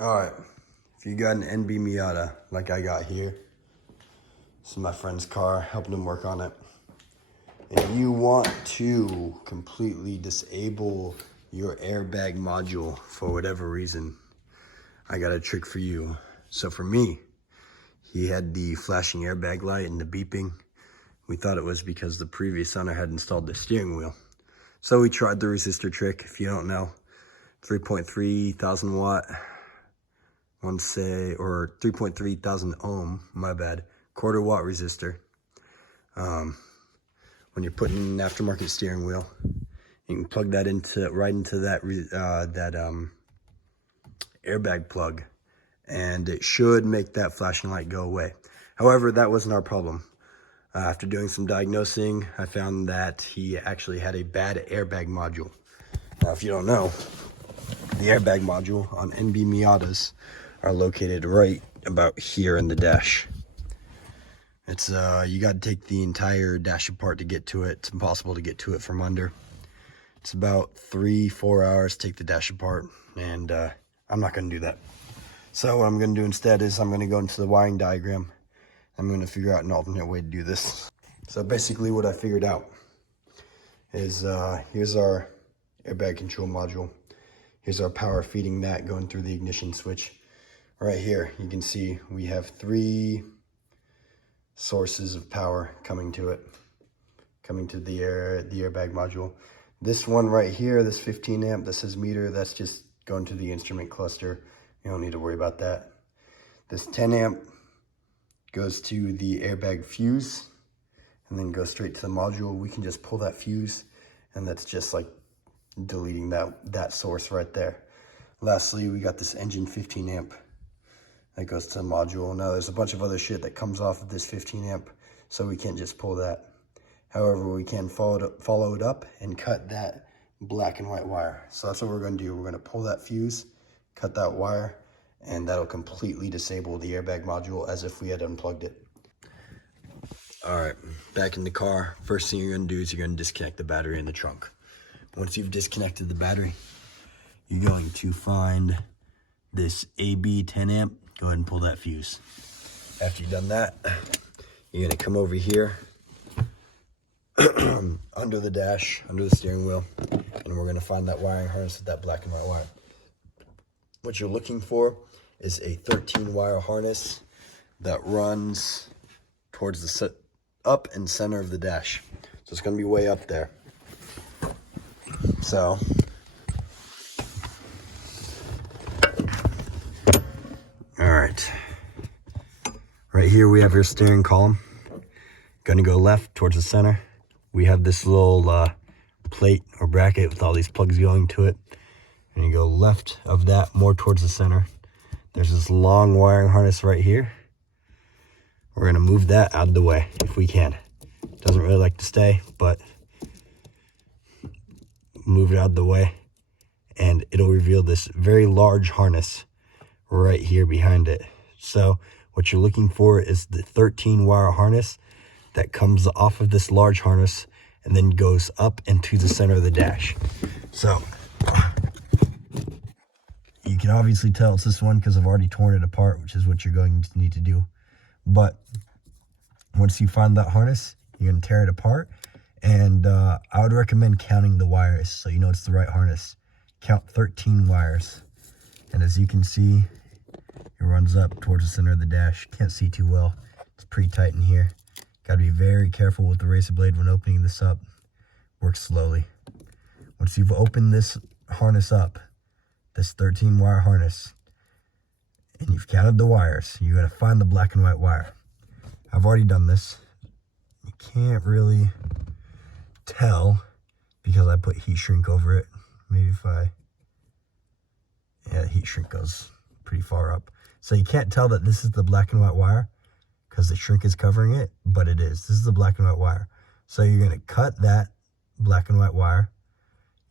All right, if you got an NB Miata like I got here, this is my friend's car, helping him work on it, and you want to completely disable your airbag module for whatever reason, I got a trick for you. So for me, he had the flashing airbag light and the beeping. We thought it was because the previous owner had installed the steering wheel. So we tried the resistor trick. If you don't know, 3.3 thousand watt, or 3.3 thousand ohm, my bad, quarter watt resistor. When you're putting an aftermarket steering wheel, you can plug that right into that airbag plug, and it should make that flashing light go away. However, that wasn't our problem. After doing some diagnosing, I found that he actually had a bad airbag module. Now, if you don't know, the airbag module on NB Miatas are located right about here in the dash. It's you got to take the entire dash apart to get to it. It's impossible to get to it from under. It's about 3-4 hours to take the dash apart, and I'm not going to do that. So what I'm going to do instead is I'm going to go into the wiring diagram. I'm going to figure out an alternate way to do this. So basically what I figured out is here's our airbag control module. Here's our power feeding that, going through the ignition switch. Right here, you can see we have 3 sources of power coming to it, coming to the airbag module. This one right here, this 15 amp, that says meter, that's just going to the instrument cluster. You don't need to worry about that. This 10 amp goes to the airbag fuse and then goes straight to the module. We can just pull that fuse, and that's just like deleting that source right there. Lastly, we got this engine 15 amp that goes to the module. Now there's a bunch of other shit that comes off of this 15 amp, so we can't just pull that. However, we can follow it up and cut that black and white wire. So that's what we're going to do. We're going to pull that fuse, cut that wire, and that'll completely disable the airbag module as if we had unplugged it. All right, back in the car. First thing you're going to do is you're going to disconnect the battery in the trunk. Once you've disconnected the battery, you're going to find this AB 10 amp. Go ahead and pull that fuse. After you've done that, you're going to come over here under the dash, under the steering wheel, and we're going to find that wiring harness with that black and white wire. What you're looking for is a 13 wire harness that runs towards the up and center of the dash. So it's going to be way up there. So right here we have your steering column. Going to go left towards the center. We have this little plate or bracket with all these plugs going to it. And you go left of that, more towards the center. There's this long wiring harness right here. We're going to move that out of the way if we can. It doesn't really like to stay, but move it out of the way, and it'll reveal this very large harness right here behind it. So what you're looking for is the 13 wire harness that comes off of this large harness and then goes up into the center of the dash. So you can obviously tell it's this one because I've already torn it apart, which is what you're going to need to do. But once you find that harness, you're going to tear it apart. And I would recommend counting the wires so you know it's the right harness. Count 13 wires. And as you can see, it runs up towards the center of the dash. Can't see too well. It's pretty tight in here. Got to be very careful with the razor blade when opening this up. Work slowly. Once you've opened this harness up, this 13 wire harness, and you've counted the wires, you're going to find the black and white wire. I've already done this. You can't really tell because I put heat shrink over it. Maybe if yeah, the heat shrink goes pretty far up. So you can't tell that this is the black and white wire because the shrink is covering it, but it is. This is the black and white wire. So you're going to cut that black and white wire.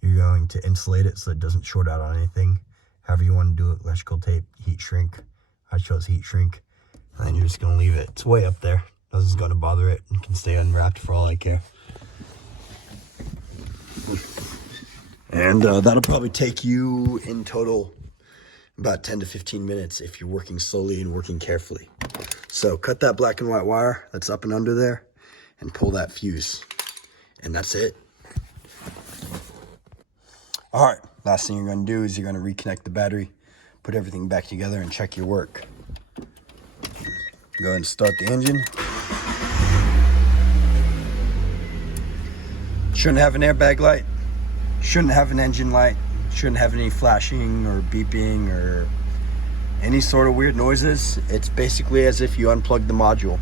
You're going to insulate it so it doesn't short out on anything. However you want to do it, electrical tape, heat shrink. I chose heat shrink. And then you're just going to leave it. It's way up there. Nothing's going to bother it. It can stay unwrapped for all I care. And that'll probably take you in total about 10 to 15 minutes if you're working slowly and working carefully. So cut that black and white wire that's up and under there and pull that fuse. And that's it. All right, last thing you're gonna do is you're gonna reconnect the battery, put everything back together and check your work. Go ahead and start the engine. Shouldn't have an airbag light, shouldn't have an engine light, shouldn't have any flashing or beeping or any sort of weird noises. It's basically as if you unplugged the module.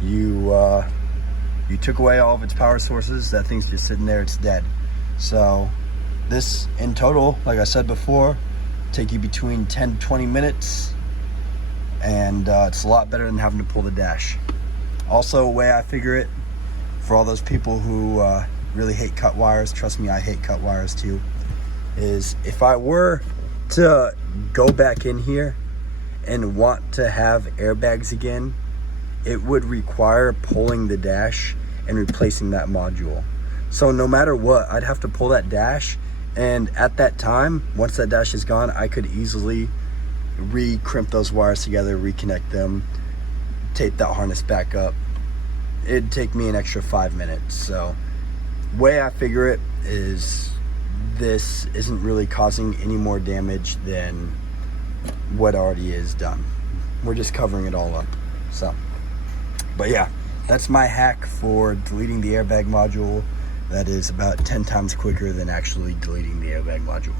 You took away all of its power sources, that thing's just sitting there, it's dead. So this in total, like I said before, take you between 10 to 20 minutes, and it's a lot better than having to pull the dash. Also, a way I figure it, for all those people who really hate cut wires, trust me, I hate cut wires too, is if I were to go back in here and want to have airbags again, it would require pulling the dash and replacing that module. So no matter what, I'd have to pull that dash, and at that time, once that dash is gone, I could easily re-crimp those wires together, reconnect them, tape that harness back up. It'd take me an extra 5 minutes. So way I figure it is this isn't really causing any more damage than what already is done. We're just covering it all up. So, but yeah, that's my hack for deleting the airbag module. That is about 10 times quicker than actually deleting the airbag module.